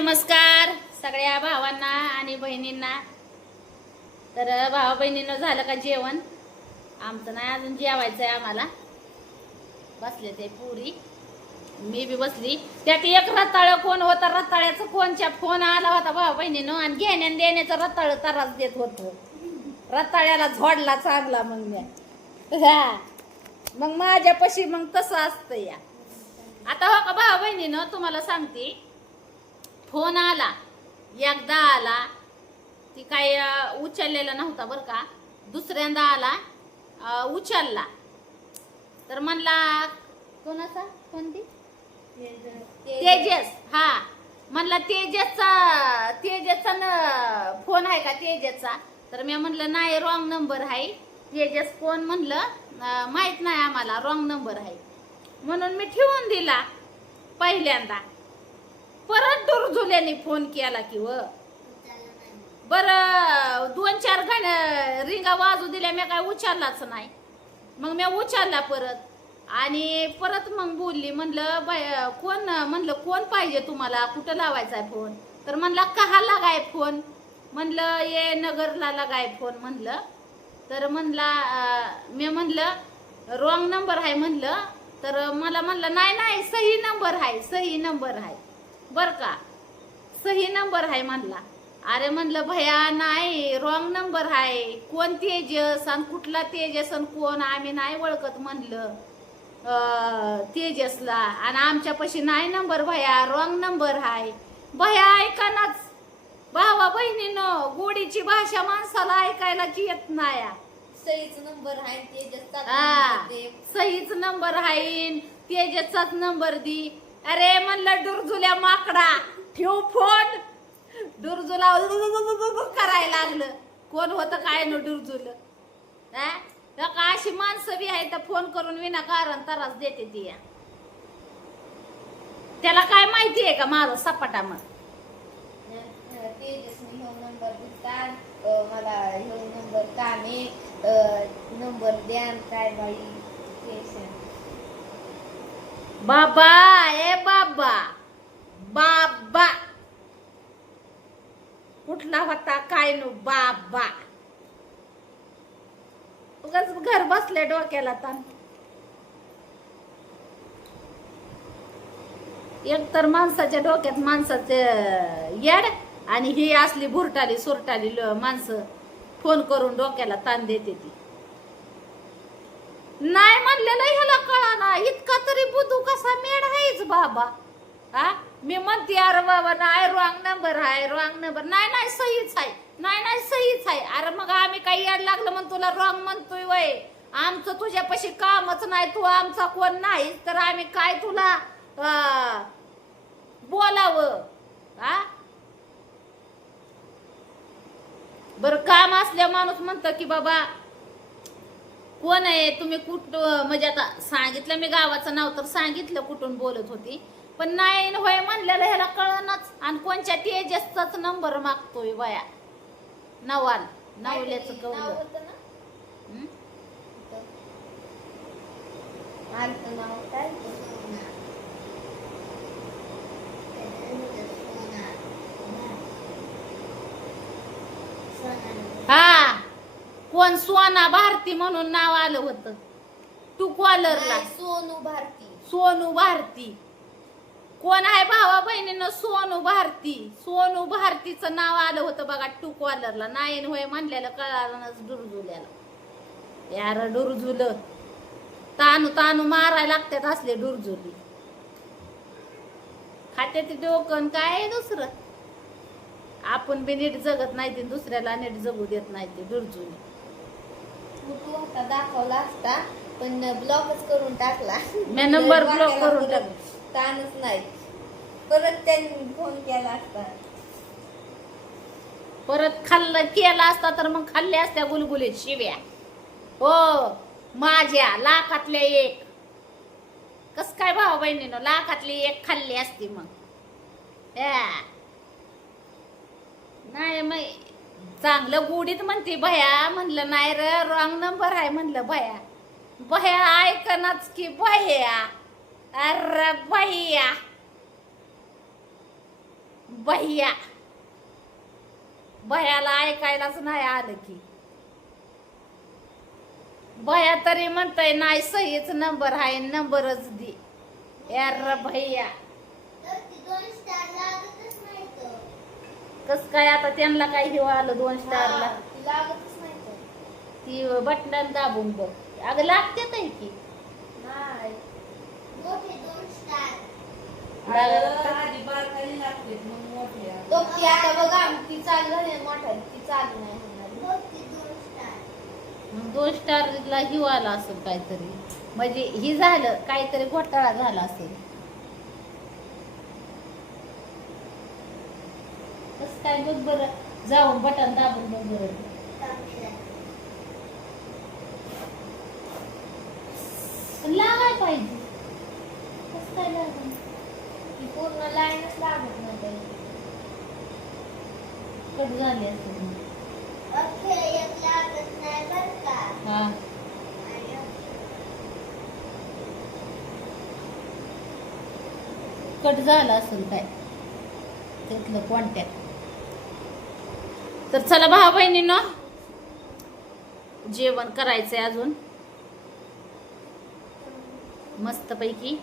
नमस्कार सगळ्या भावांना आणि बहिणींना. तर भावा बहिणीनं झालं का जेवण? आमचं नाही अजून जेवायचं आहे आम्हाला. बसले ते पुरी. मी बी बसली. त्यात एक रताळ कोण होता? रताळ्याचा कोणच्या फोन आला होता भावा बहिणीनं आणि घेण्या देण्याचं रताळ त्रास देत होतो. रताळ्याला झोडला चांगला मग मी. हा. मग माझ्यापाशी मग तसं असतं या. आता हो का भावा बहिणीनं तुम्हाला सांगते. फोन आला एकदा आला ती काय उचललेला नव्हता बरं का. दुसऱ्यांदा आला उचलला. तर म्हणला कोणाचा? कोणती? तेजस. हा. म्हणला तेजसचा तेजसचा न फोन आहे का तेजसचा? तर मी म्हणलं नाही रॉंग नंबर आहे. तेजस फोन म्हणलं माहीत नाही आम्हाला रॉंग नंबर आहे. म्हणून मी ठेवून दिला पहिल्यांदा. परत दुर्जुल्याने फोन केला की व. बर दोन चार घण रिंगा वाजू दिल्या मी काय उचारलाच नाही. मग मी उचलला परत. आणि परत मग बोलली म्हणलं बाय कोण म्हणलं कोण पाहिजे तुम्हाला? कुठं लावायचा आहे फोन तर म्हणला कहा लागाय फोन म्हणलं ये नगरला लागाय फोन म्हणलं. तर म्हणला मी म्हणलं रॉंग नंबर आहे म्हणलं. तर मला म्हणलं नाही नाही सही नंबर आहे सही नंबर आहे. बर का? सही नंबर आहे म्हणला. अरे म्हणलं भया नाही रॉंग नंबर आहे कोण तेजस आणि कुठला तेजस आणि कोण आम्ही नाही ओळखत म्हणलं अं, तेजसला. आणि आमच्यापाशी नाही नंबर भया रॉंग नंबर आहे भया ऐकानाच भावा बहिणीनं गोडीची भाषा माणसाला ऐकायला की येत नाही सईच नंबर आहे तेजसचा हा. सहीच नंबर आहे तेजसचाच नंबर दी. अरे म्हणलं डुरजुल्या माकडा. ठेव फोन. डुरजुला करायला लागलं. कोण होतं काय न डुरजुल का अशी माणसं बी आहे तर फोन करून विना कारण त्रास देते दिया त्याला काय माहिती आहे का माझं सपाटा मग ह्यो नंबर मला ह्यो नंबर कामे नंबर द्या काय बाई बाबा ए बाबा बाबा. कुठला होता काय नु बाबा. उगाच घर बसले डोक्याला ताण एक तर माणसाच्या डोक्यात माणसाचे येड आणि ही असली भुरटाली सुरटाली ल- माणसं फोन करून डोक्याला ताण देते ती. नाही म्हणलेलं ह्याला कळा ना इतका तरी बुधू कसा मेड बाबा. हा? मी म्हणते अरे बाबा नाही रॉंग नंबर आहे रॉंग नंबर नाही नाही सहीच आहे. नाही नाही सहीच आहे. अरे मग आम्ही काही याड लागलं म्हणून तुला रॉंग म्हणतोय वय. आमचं तुझ्यापाशी कामच नाही तू आमचा कोण नाही तर आम्ही काय तुला बोलाव बोलावं? हा? बर काम असल्या माणूस म्हणतो की बाबा कोण आहे? तुम्ही कुठ म्हणजे आता सांगितलं मी गावाचं नाव तर सांगितलं कुठून बोलत होती. पण नाही होय म्हणलेलं ह्याला कळणच. आणि कोणच्या तेजसचाच नंबर मागतोय वया. नवाल नवल्याचं नाव कवलं हं? कोण सोना भारती म्हणून नाव आलं होतं. टू कॉलरला. नाही, सोनू भारती. सोनू भारती. कोण आहे भावा बहिणीनं? सोनू भारती. सोनू भारतीचं नाव आलं होतं बघा टू कॉलरला. नाही होय म्हणलेलं कळालं डुरजुल्याला यार डुरजुल तानू तानू मारायला लागतात असले डुरजुली खाते ते डोकं काय आहे दुसरं? आपण बी नीट जगत नाही ते दुसऱ्याला नीट जगू देत नाही ते डुरजुली फोटो होता दाखवला असता पण ब्लॉकच करून टाकला. मी नंबर वाट्याला करून टाकला. ताणच नाही. परत त्यांनी फोन केला असता. परत खाल्लं केला असता तर मग खाल्ल्या असत्या गुलगुलीत शिव्या. हो माझ्या लाखातल्या एक. कस काय भाऊ बहिणीनं लाखातली एक खाल्ली असती मग. नाही मग चांगलं गुडीत म्हणते भया म्हणलं नाही र रॉंग नंबर आहे म्हणलं भया. भया ऐकनच की भया. अरे भैया. भैया. भयाला ऐकायलाच नाही आलं की. भया तरी म्हणतय नाही सहीच नंबर आहे नंबरच दे. यार भैया. कस काय आता त्यांना काय हिवा आलं दोन स्टारला ती लागतच नाही तर. ती बटन दाबून बघ. अगं लागते आहे की नाही. आधी बारकाली लागते मग मोठ्या तो ती आता बघा ती चालू झाली ना मोठा ती चालू नाही होणार. मग दोन स्टारला हिवा आला असेल काहीतरी. म्हणजे ही झालं काहीतरी घोटाळा झाला असेल कस काय बघ बरं. जाऊन बटन दाबून बघ बरं. लावाय पाहिजे. कस काय लागून ती पूर्ण लाईनच लागत नाही कट झाली असेल. हा. कट झाला असेल काय? त्यातलं कॉन्टॅक्ट तर चला भाऊ बहिणीनं जेवण करायचंय अजून. मस्तपैकी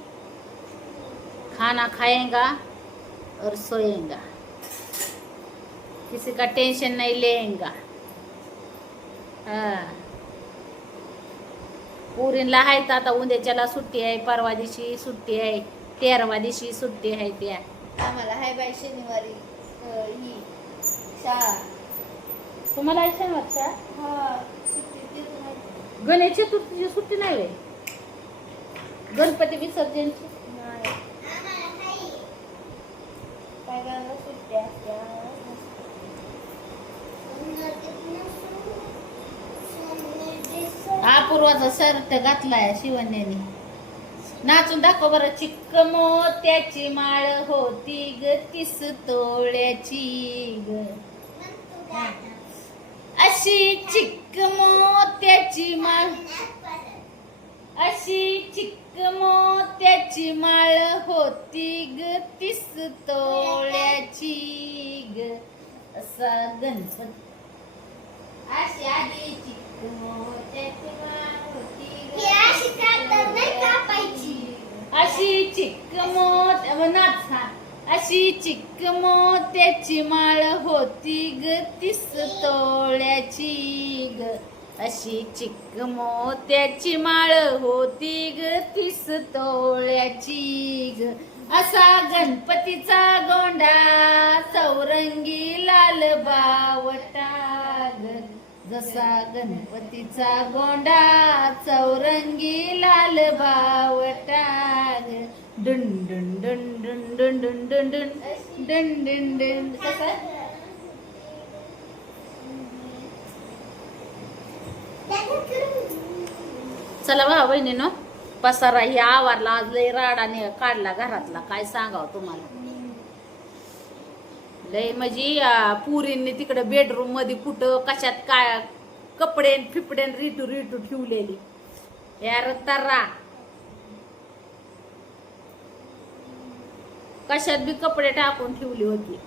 खाना खाएगा और सोएगा किसी का टेंशन नहीं लेगा. हा. पोरींला आहेत आता उद्याच्याला सुट्टी आहे परवा दिवशी सुट्टी आहे तेरवा दिवशी सुट्टी आहे त्या. आम्हाला हाय बाय शनिवारी ही शाळा. तुम्हाला आहे शनिवारच्या हा गणेश चतुर्थीची सुट्टी नाही होय? गणपती विसर्जनची? अपूर्वाचा शर्ट घातलाय शिवण्याने. नाचून दाखव बरं चिक्क मोत्याची माळ होती ग तीस तोळ्याची ग. अशी चिक्क मोत्याची माळ. अशी चिक्क मोत्याची माळ होती ग तीस तोळ्याची ग. असा गणपती. अशी आधी चिक्क मोत्याची माळ होती अशी चिक्क मोत नाच. अशी चिक मोत्याची माळ होती ग तीस तोळ्याची ग. अशी चिक मोत्याची माळ होती ग तीस तोळ्याची ग. असा गणपतीचा गोंडा चौरंगी लाल बावटा ग. जसा गणपतीचा गोंडा चौरंगी लाल बावटा ग. डुन डुन डुन डुन डुन डुन डुन डुन डुन डुन डुन कसा चला भाऊ बहिणीनो पसारा ही आवारला आज लय राडाने काढला घरातला काय सांगावं तुम्हाला लय म्हणजे पुरींनी तिकडे बेडरूममध्ये कुठं कशात काय कपडे फिपडेन रिटू रिटू ठेवलेली यार तर्रा कशात बी कपडे टाकून ठेवली होती.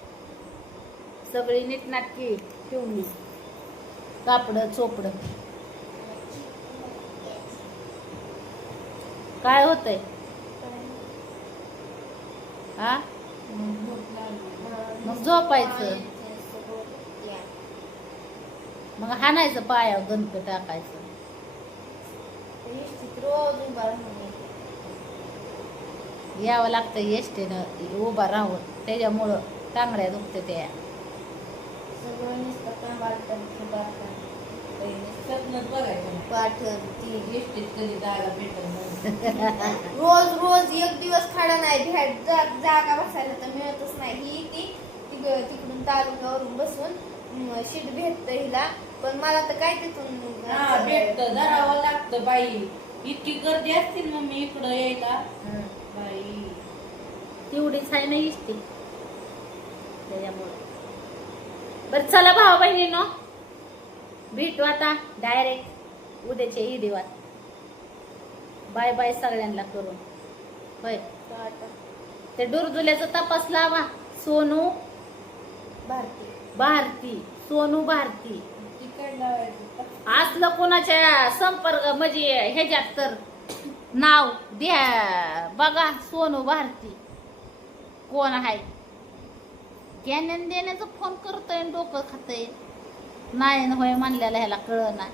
सगळी नीटनाटकी ठेवली. कापड चोपड. काय होतंय? हा मग झोपायचं. मग हाणायचं पायावर गणप टाकायचं. रोज उभा यावं लागतं एसटीनं उभा राहून. त्याच्यामुळं टांगड्या दुखते त्या. रोज रोज एक दिवस खाडा नाही भेट जागा बसायला तर मिळतच नाही. ही ती तिक- तिकडून तालुक्यावरून बसून शीट भेटत हिला. पण मला तर काय तिथून हा भेटत. धरावं लागतं बाई. इतकी गर्दी असते ना मम्मी इकडं यायला. तेवढीच आहे ना इष्टी. त्याच्यामुळं. बरं चला भाऊ बहिणीनो. भेटू आता डायरेक्ट उद्याच्या ईदीवात बाय बाय सगळ्यांना करून. होय. ते डुरदुल्याचा तपास लावा. सोनू. भारती. भारती. सोनू भारती. असलं कोणाच्या संपर्क म्हणजे ह्याच्यात तर नाव द्या. बघा सोनू भारती. कोण आहे? घेण्यान देण्याचं फोन करतोय आणि डोकं खातय. नाही होय म्हणलेलं ह्याला कळ नाही